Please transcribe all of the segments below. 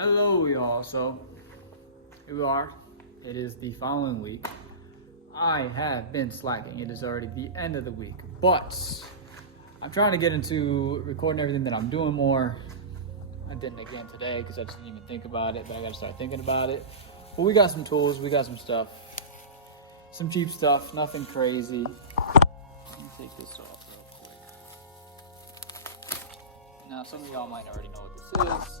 Hello y'all, so here we are. It is the following week. I have been slacking. It is already the end of the week, but I'm trying to get into recording everything that I'm doing more. I didn't again today because I just didn't even think about it, but I gotta start thinking about it. But we got some tools, we got some stuff, some cheap stuff, nothing crazy. Let me take this off real quick. Now some of y'all might already know what this is.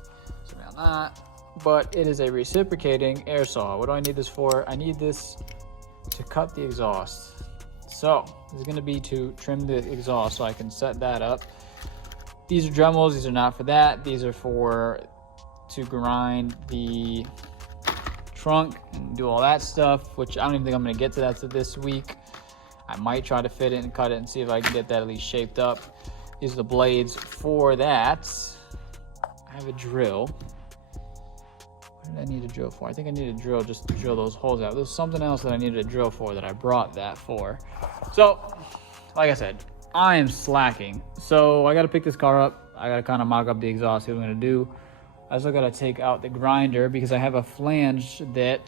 Not, but it is a reciprocating air saw. What do I need this for? I need this to cut the exhaust. So this is going to be to trim the exhaust so I can set that up. These are Dremels. These are not for that. These are to grind the trunk and do all that stuff, which I don't even think I'm going to get to that this week. I might try to fit it and cut it and see if I can get that at least shaped up. These are the blades for that. I have a drill. What did I need a drill for? I think I need a drill just to drill those holes out. There's something else that I needed a drill for that I brought that for. So, like I said, I am slacking. So I got to pick this car up. I got to kind of mock up the exhaust, see what I'm going to do. I also got to take out the grinder because I have a flange that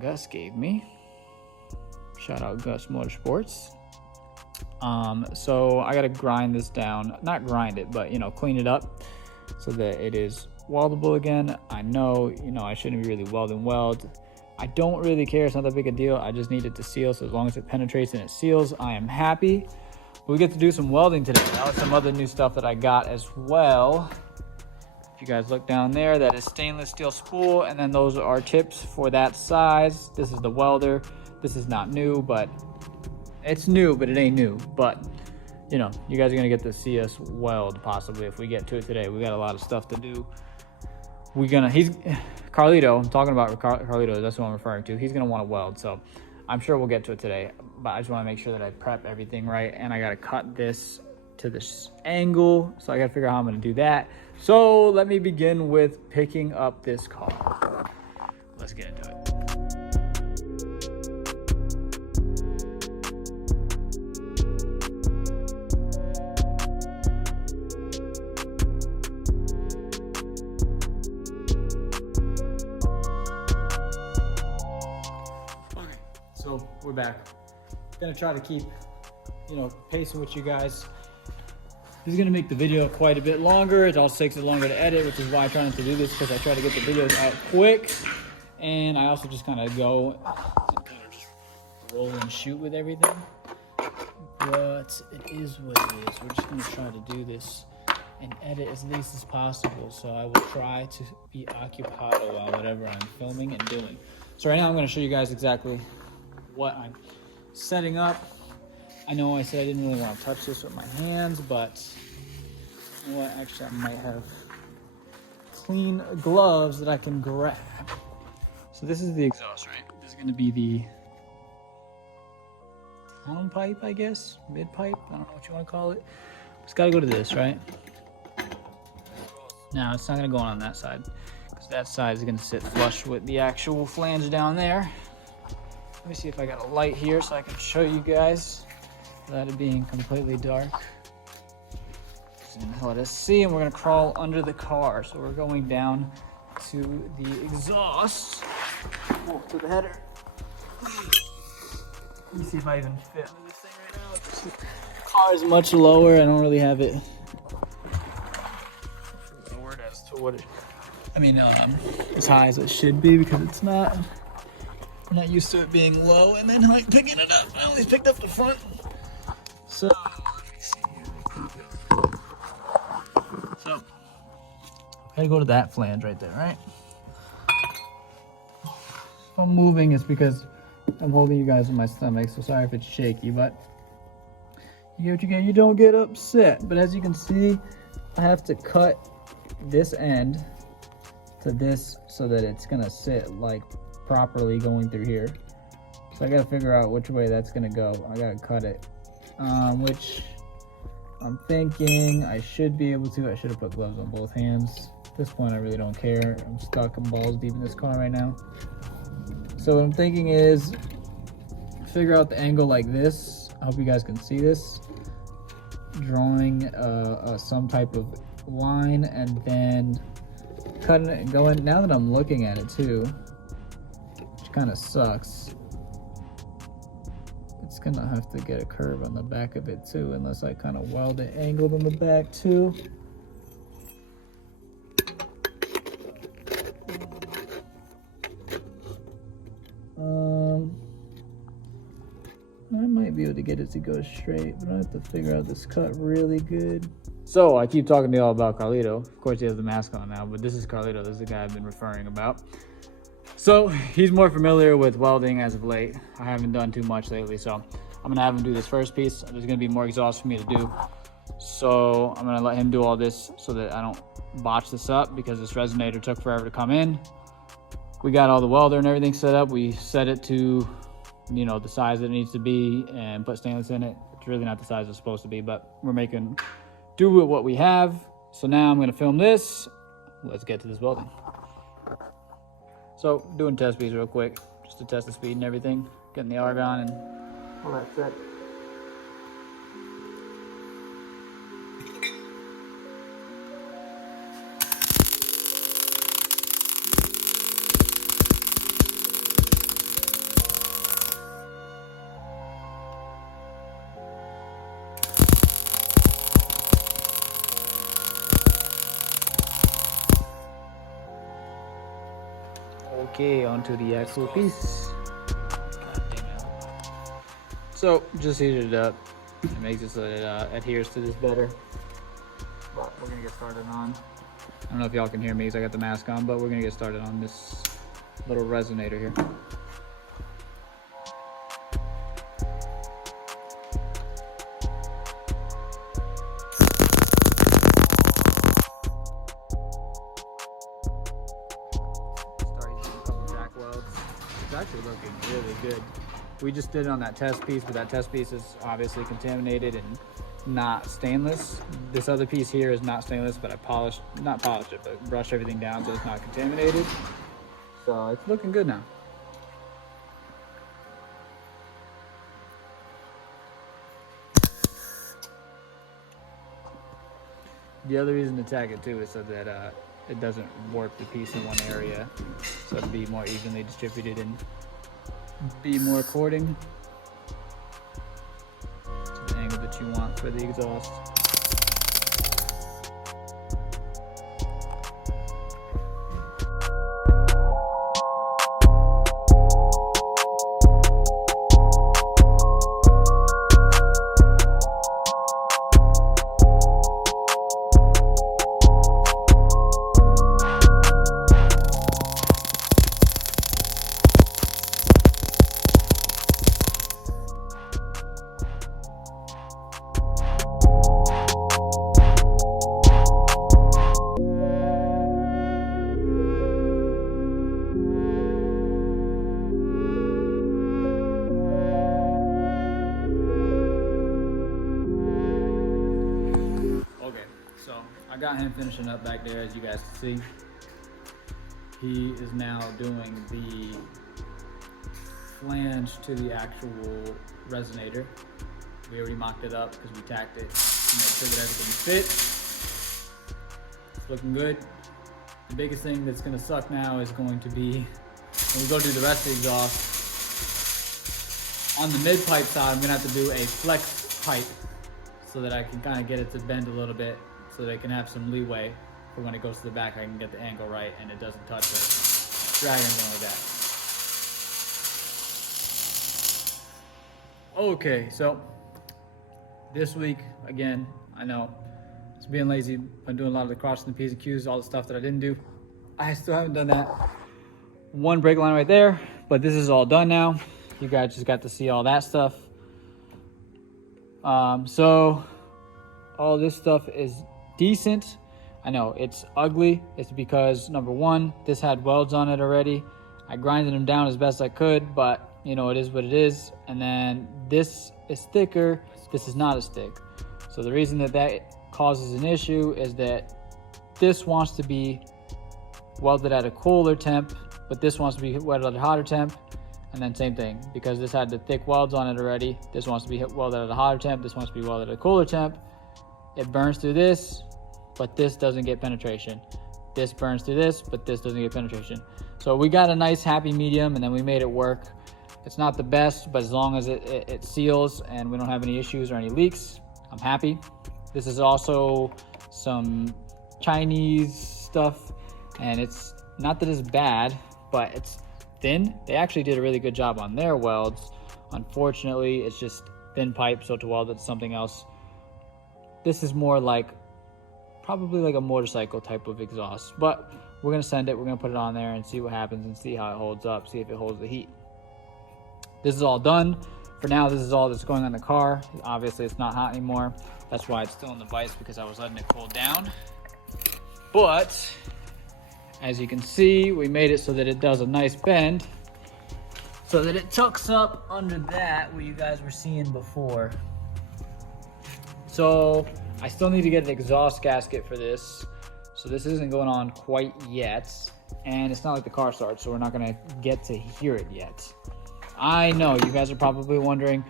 Gus gave me. Shout out Gus Motorsports. So I gotta grind this down, not grind it, but clean it up so that it is weldable again. I know, I shouldn't be really weld. I don't really care, it's not that big a deal. I just need it to seal, so as long as it penetrates and it seals, I am happy. But we get to do some welding today. Now some other new stuff that I got as well. If you guys look down there, that is stainless steel spool, and then those are tips for that size. This is the welder. This is not new, but it's new, but it ain't new. But you guys are gonna get to see us weld possibly if we get to it today. We got a lot of stuff to do. He's Carlito. I'm talking about Carlito. That's what I'm referring to. He's gonna want to weld, so I'm sure we'll get to it today. But I just want to make sure that I prep everything right, and I gotta cut this to this angle, so I gotta figure out how I'm gonna do that. So let me begin with picking up this car. Let's get into it. So we're back. Gonna try to keep, pacing with you guys. This is gonna make the video quite a bit longer. It also takes it longer to edit, which is why I try not to do this, because I try to get the videos out quick. And I also just kind of go and kind of just roll and shoot with everything. But it is what it is. We're just gonna try to do this and edit as least as possible. So I will try to be occupied while whatever I'm filming and doing. So right now I'm gonna show you guys exactly what I'm setting up. I know I said I didn't really want to touch this with my hands, but you know what? Actually, I might have clean gloves that I can grab. So this is the exhaust, right? This is going to be the down pipe, I guess, mid pipe. I don't know what you want to call it. It's got to go to this, right? Now it's not going to go on that side because that side is going to sit flush with the actual flange down there. Let me see if I got a light here so I can show you guys without it being completely dark. Just gonna let us see, and we're gonna crawl under the car. So we're going down to the exhaust. Oh, to the header. Let me see if I even fit under this thing right now. The car is much lower. I don't really have it lowered as to what as high as it should be, because it's not. I'm not used to it being low and then picking it up. I only picked up the front. So, let me see here. So, I gotta go to that flange right there, right? If I'm moving, it's because I'm holding you guys with my stomach, so sorry if it's shaky, but you get what you get. You don't get upset. But as you can see, I have to cut this end to this so that it's gonna sit properly going through here. So I gotta figure out which way that's gonna go. I gotta cut it. Which I'm thinking I should be able to. I should have put gloves on both hands. At this point, I really don't care. I'm stuck. I'm balls deep in this car right now. So what I'm thinking is figure out the angle like this. I hope you guys can see this. drawing some type of line and then cutting it and going. Now that I'm looking at it too, which kind of sucks, it's gonna have to get a curve on the back of it too, unless I kind of weld it angled on the back too. I might be able to get it to go straight, but I have to figure out this cut really good. So I keep talking to y'all about Carlito. Of course he has the mask on now, but this is Carlito. This is the guy I've been referring about. So he's more familiar with welding as of late. I haven't done too much lately, so I'm gonna have him do this first piece. There's gonna be more exhaust for me to do. So I'm gonna let him do all this so that I don't botch this up, because this resonator took forever to come in. We got all the welder and everything set up. We set it to, you know, the size that it needs to be and put stainless in it. It's really not the size it's supposed to be, but we're making do with what we have. So now I'm gonna film this. Let's get to this welding. So doing test speeds real quick, just to test the speed and everything, getting the argon and all that set. Okay, onto the actual piece. God damn it. So just heated it up. It makes it so that it adheres to this better. But we're gonna get started on. I don't know if y'all can hear me because I got the mask on, but we're gonna get started on this little resonator here. It's actually looking really good. We just did it on that test piece, but that test piece is obviously contaminated and not stainless. This other piece here is not stainless, but I not polished it, but brushed everything down so it's not contaminated. So it's looking good now. The other reason to tag it too is so that it doesn't warp the piece in one area, so it'll be more evenly distributed and be more according to the angle that you want for the exhaust. I got him finishing up back there, as you guys can see. He is now doing the flange to the actual resonator. We already mocked it up because we tacked it to make sure that everything fits. It's looking good. The biggest thing that's gonna suck now is going to be when we go do the rest of the exhaust. On the mid pipe side, I'm gonna have to do a flex pipe so that I can kind of get it to bend a little bit, so that I can have some leeway for when it goes to the back. I can get the angle right and it doesn't touch it. Drag anything like that. Okay, so this week, again, I know it's being lazy. I'm doing a lot of the crossing the P's and Q's, all the stuff that I didn't do. I still haven't done that. One brake line right there, but this is all done now. You guys just got to see all that stuff. So all this stuff is decent. I know it's ugly. It's because, number one, this had welds on it already. I grinded them down as best I could, but you know, it is what it is. And then this is thicker. This is not as thick. So the reason that that causes an issue is that this wants to be welded at a cooler temp, but this wants to be welded at a hotter temp. And then same thing, because this had the thick welds on it already. This wants to be welded at a hotter temp. This wants to be welded at a cooler temp. it burns through this, but this doesn't get penetration. This burns through this, but this doesn't get penetration. So we got a nice happy medium, and then we made it work. It's not the best, but as long as it seals and we don't have any issues or any leaks, I'm happy. This is also some Chinese stuff, and it's not that it's bad, but it's thin. They actually did a really good job on their welds. Unfortunately, it's just thin pipe, so to weld it to something else. This is more like, probably like a motorcycle type of exhaust, but we're gonna send it, we're gonna put it on there and see what happens and see how it holds up, see if it holds the heat. This is all done. For now, this is all that's going on the car. Obviously, it's not hot anymore. That's why it's still in the vise, because I was letting it cool down. But as you can see, we made it so that it does a nice bend, so that it tucks up under that what you guys were seeing before. So I still need to get an exhaust gasket for this. So this isn't going on quite yet. And it's not like the car starts, so we're not gonna get to hear it yet. I know you guys are probably wondering,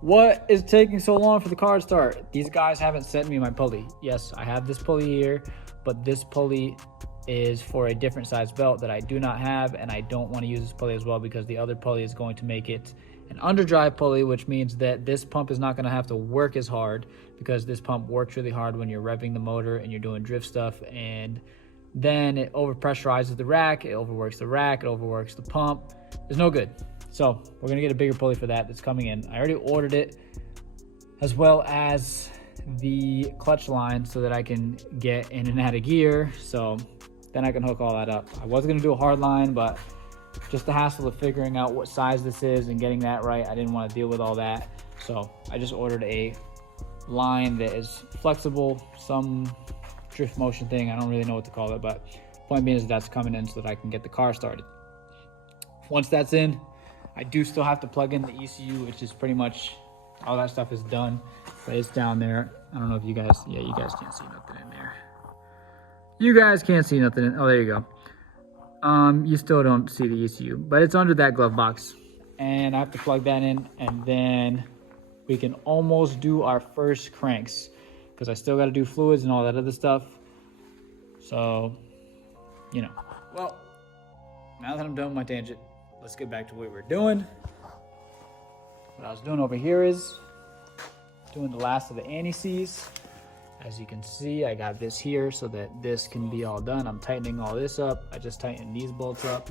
what is taking so long for the car to start? These guys haven't sent me my pulley. Yes, I have this pulley here, but this pulley is for a different size belt that I do not have, and I don't want to use this pulley as well because the other pulley is going to make it an underdrive pulley, which means that this pump is not going to have to work as hard, because this pump works really hard when you're revving the motor and you're doing drift stuff, and then it overpressurizes the rack, it overworks the rack, it overworks the pump. It's no good. So we're gonna get a bigger pulley for that that's coming in. I already ordered it, as well as the clutch line, so that I can get in and out of gear. So then I can hook all that up. I was gonna do a hard line, but just the hassle of figuring out what size this is and getting that right, I didn't want to deal with all that. So I just ordered a line that is flexible, some drift motion thing. I don't really know what to call it, but point being is that's coming in so that I can get the car started. Once that's in, I do still have to plug in the ECU, which is pretty much all that stuff is done, but it's down there. I don't know if you guys, yeah, you guys can't see nothing in there. You guys can't see nothing in, oh, there you go. You still don't see the ECU, but it's under that glove box, and I have to plug that in, and then we can almost do our first cranks, because I still got to do fluids and all that other stuff. So, you know, well, now that I'm done with my tangent, let's get back to what we're doing. What I was doing over here is doing the last of the anti-seize. As you can see, I got this here so that this can be all done. I'm tightening all this up. I just tightened these bolts up.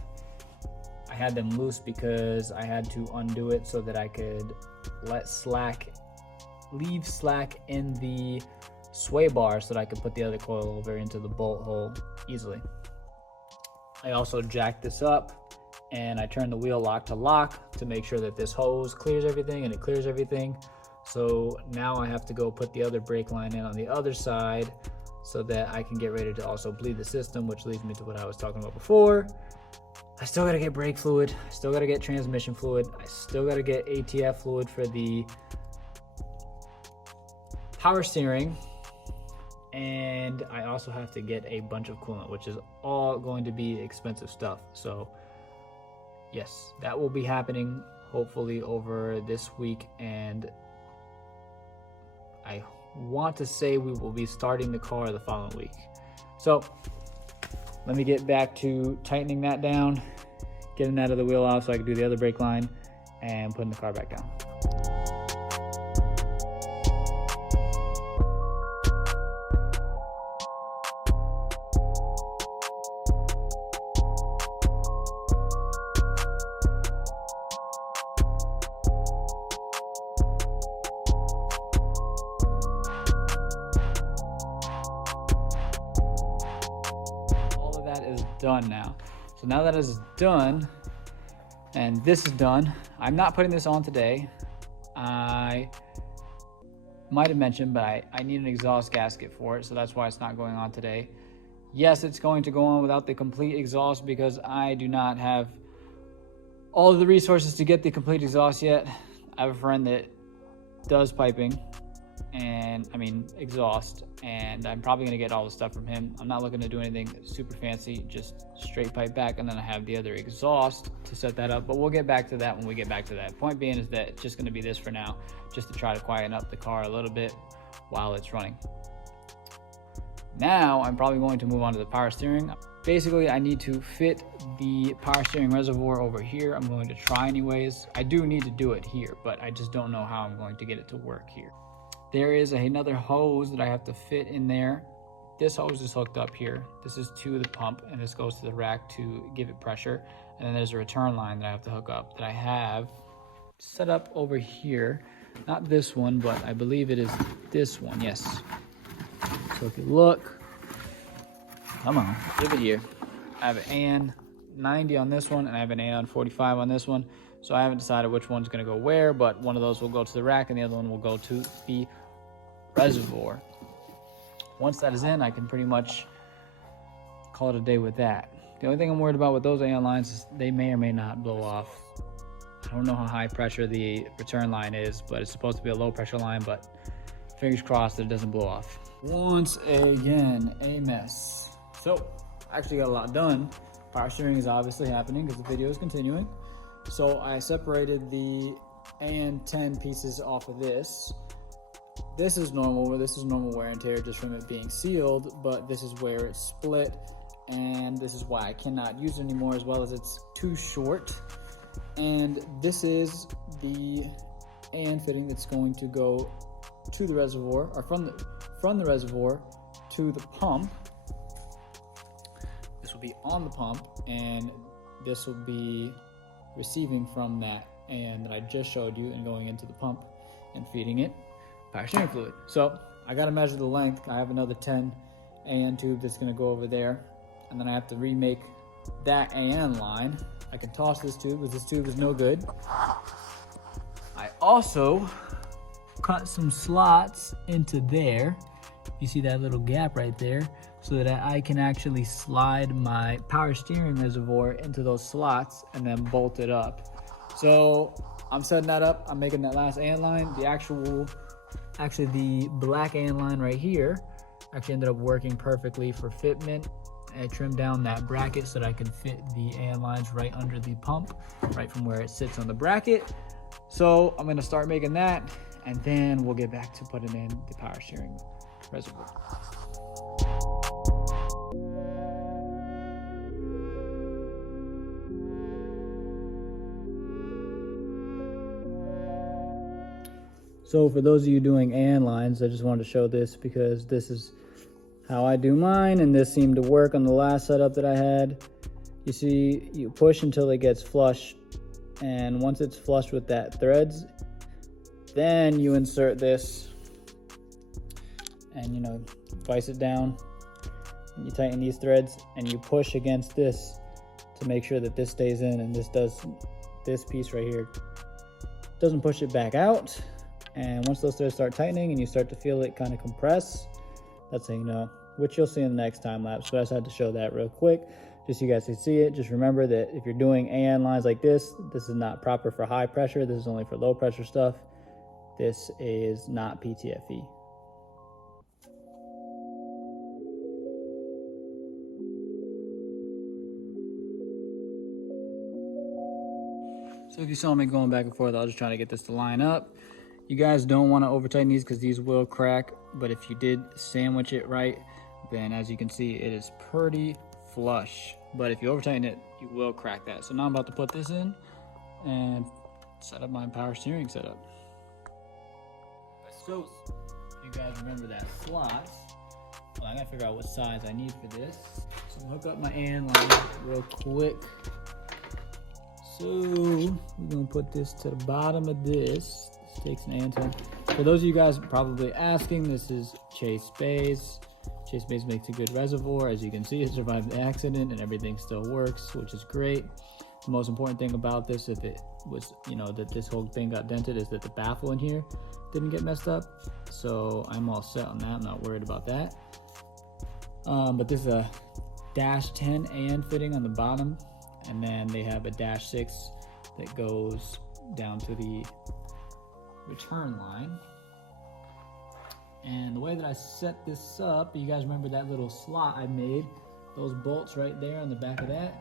I had them loose because I had to undo it so that I could leave slack in the sway bar so that I could put the other coil over into the bolt hole easily. I also jacked this up, and I turned the wheel lock to lock to make sure that this hose clears everything, and it clears everything. So now I have to go put the other brake line in on the other side so that I can get ready to also bleed the system, which leads me to what I was talking about before. I still gotta get brake fluid, I still gotta get transmission fluid, I still gotta get ATF fluid for the power steering, and I also have to get a bunch of coolant, which is all going to be expensive stuff. So yes, that will be happening hopefully over this week, and I want to say we will be starting the car the following week. So let me get back to tightening that down, getting that of the wheel off so I can do the other brake line, and putting the car back down. Done now. So now that is done and this is done, I'm not putting this on today. I might have mentioned, but I need an exhaust gasket for it, so that's why it's not going on today. Yes, it's going to go on without the complete exhaust because I do not have all of the resources to get the complete exhaust yet. I have a friend that does piping, and I mean exhaust, and I'm probably gonna get all the stuff from him. I'm not looking to do anything super fancy, just straight pipe back, and then I have the other exhaust to set that up, but we'll get back to that when we get back to that. Point being is that it's just gonna be this for now, just to try to quieten up the car a little bit while it's running. Now I'm probably going to move on to the power steering. Basically, I need to fit the power steering reservoir over here. I'm going to try anyways. I do need to do it here, but I just don't know how I'm going to get it to work here. There is another hose that I have to fit in there. This hose is hooked up here. This is to the pump, and this goes to the rack to give it pressure. And then there's a return line that I have to hook up that I have set up over here. Not this one, but I believe it is this one, yes. So if you look, come on, give it here. I have an AN90 on this one, and I have an AN45 on this one. So I haven't decided which one's gonna go where, but one of those will go to the rack and the other one will go to the reservoir. Once that is in, I can pretty much call it a day with that. The only thing I'm worried about with those AN lines is they may or may not blow off. I don't know how high pressure the return line is, but it's supposed to be a low pressure line, but fingers crossed that it doesn't blow off. Once again, a mess. So, I actually got a lot done. Power steering is obviously happening because the video is continuing. So I separated the AN10 pieces off of this. This is normal wear and tear just from it being sealed, but this is where it's split, and this is why I cannot use it anymore, as well as it's too short. And this is the AN fitting that's going to go to the reservoir, or from the reservoir to the pump. This will be on the pump, and this will be receiving from that AN that I just showed you and going into the pump and feeding it power steering fluid. So I got to measure the length. I have another 10 AN tube that's going to go over there, and then I have to remake that AN line. I can toss this tube because this tube is no good. I also cut some slots into there. You see that little gap right there, so that I can actually slide my power steering reservoir into those slots and then bolt it up. So I'm setting that up. I'm making that last AN line. Actually the black AN line right here actually ended up working perfectly for fitment. I trimmed down that bracket so that I could fit the AN lines right under the pump, right from where it sits on the bracket. So I'm gonna start making that, and then we'll get back to putting in the power steering reservoir. So for those of you doing AN lines, I just wanted to show this because this is how I do mine, and this seemed to work on the last setup that I had. You see, you push until it gets flush, and once it's flush with that threads, then you insert this and, you know, vice it down, and you tighten these threads and you push against this to make sure that this stays in, and this piece right here doesn't push it back out. And once those threads start tightening and you start to feel it kind of compress, that's how you know, which you'll see in the next time lapse. But I just had to show that real quick, just so you guys can see it. Just remember that if you're doing AN lines like this, this is not proper for high pressure. This is only for low pressure stuff. This is not PTFE. So if you saw me going back and forth, I was just trying to get this to line up. You guys don't want to over tighten these because these will crack, but if you did sandwich it right, then as you can see, it is pretty flush. But if you over tighten it, you will crack that. So now I'm about to put this in and set up my power steering setup. So if you guys remember that slot, well, I gotta figure out what size I need for this. So hook up my AN line real quick. So we're gonna put this to the bottom of this. This takes an AN10. For those of you guys probably asking, this is Chase Bays. Chase Bays makes a good reservoir. As you can see, it survived the accident and everything still works, which is great. The most important thing about this, if it was, you know, that this whole thing got dented, is that the baffle in here didn't get messed up. So I'm all set on that. I'm not worried about that. But this is a -10 AN fitting on the bottom, and then they have a -6 that goes down to the return line. And the way that I set this up, you guys remember that little slot I made? Those bolts right there on the back of that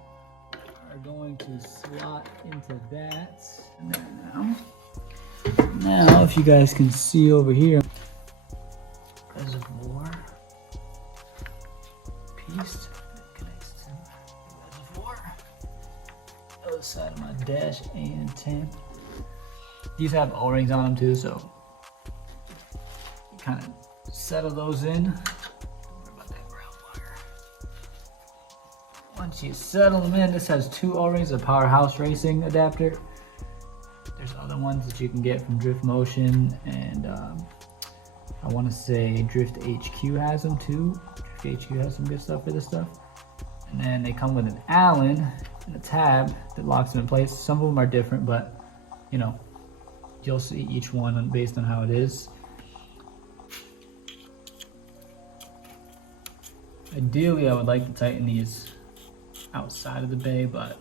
are going to slot into that. And now if you guys can see over here, reservoir. piece that connects to the reservoir. Other side of my dash and temp. These have O-rings on them too, so you kind of settle those in. Don't worry about that ground wire. Once you settle them in, this has 2 O-rings, a Powerhouse Racing adapter. There's other ones that you can get from Drift Motion, and I want to say Drift HQ has them too. Drift HQ has some good stuff for this stuff. And then they come with an Allen and a tab that locks them in place. Some of them are different, but you know, you'll see each one based on how it is. Ideally, I would like to tighten these outside of the bay, but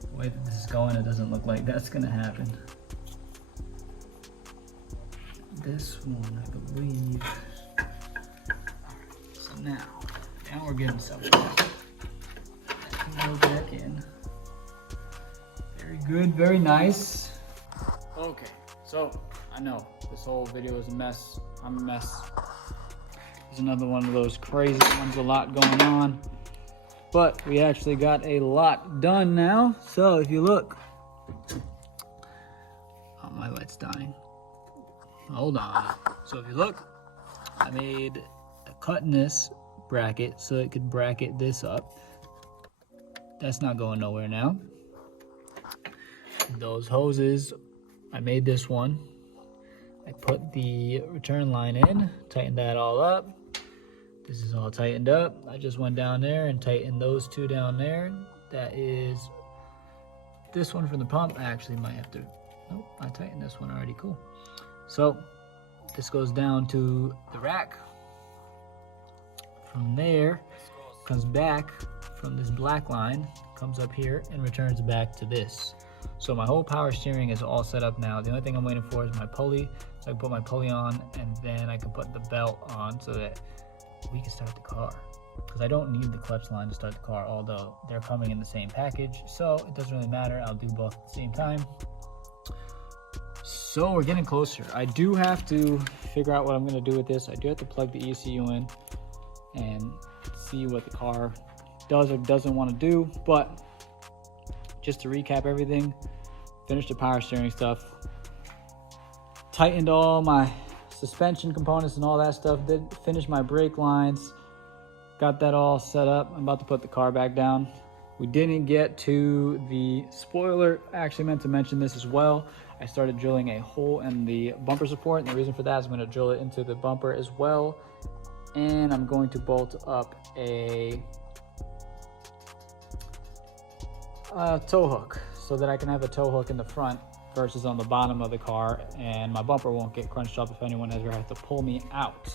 the way that this is going, it doesn't look like that's gonna happen. This one, I believe. So now we're getting something. Go back in. Very good, very nice. Okay, so I know this whole video is a mess. I'm a mess. There's another one of those crazy ones, a lot going on. But we actually got a lot done now. So if you look, oh, my light's dying. Hold on. So if you look, I made a cut in this bracket so it could bracket this up. That's not going nowhere now. Those hoses, I made this one. I put the return line in, tightened that all up. This is all tightened up. I just went down there and tightened those 2 down there. That is this one from the pump. I actually might have to, nope, I tightened this one already, cool. So this goes down to the rack. From there, comes back from this black line, comes up here and returns back to this. So my whole power steering is all set up now. The only thing I'm waiting for is my pulley. So I can put my pulley on and then I can put the belt on so that we can start the car. Because I don't need the clutch line to start the car, although they're coming in the same package. So it doesn't really matter, I'll do both at the same time. So we're getting closer. I do have to figure out what I'm gonna do with this. I do have to plug the ECU in and see what the car does or doesn't want to do. But just to recap everything, finished the power steering stuff, tightened all my suspension components and all that stuff, did finish my brake lines, got that all set up. I'm about to put the car back down. We didn't get to the spoiler. I actually meant to mention this as well. I started drilling a hole in the bumper support, and the reason for that is I'm going to drill it into the bumper as well. And I'm going to bolt up a tow hook so that I can have a tow hook in the front versus on the bottom of the car, and my bumper won't get crunched up if anyone ever has to pull me out.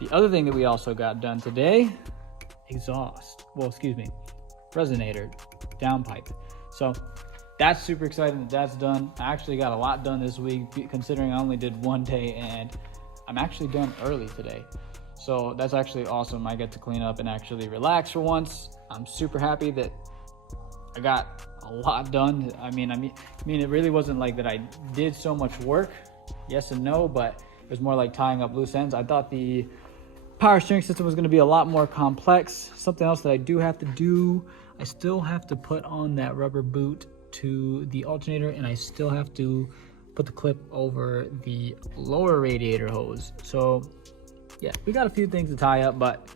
The other thing that we also got done today, resonator downpipe. So that's super exciting that that's done. I actually got a lot done this week considering I only did 1 day, and I'm actually done early today. So that's actually awesome. I get to clean up and actually relax for once. I'm super happy that I got a lot done. I mean, it really wasn't like that I did so much work. Yes and no, but it was more like tying up loose ends. I thought the power steering system was going to be a lot more complex. Something else that I do have to do, I still have to put on that rubber boot to the alternator, and I still have to put the clip over the lower radiator hose. So yeah, we got a few things to tie up, but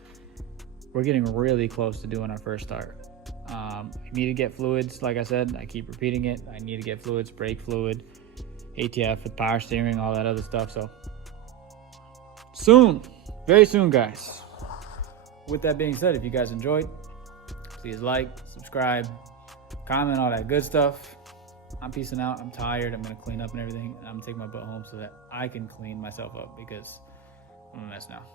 we're getting really close to doing our first start. I need to get fluids. Like I said, I keep repeating it. I need to get fluids, brake fluid, ATF for power steering, all that other stuff. So soon, very soon, guys. With that being said, if you guys enjoyed, please like, subscribe, comment, all that good stuff. I'm peacing out. I'm tired. I'm going to clean up and everything. And I'm going to take my butt home so that I can clean myself up because I'm a mess now.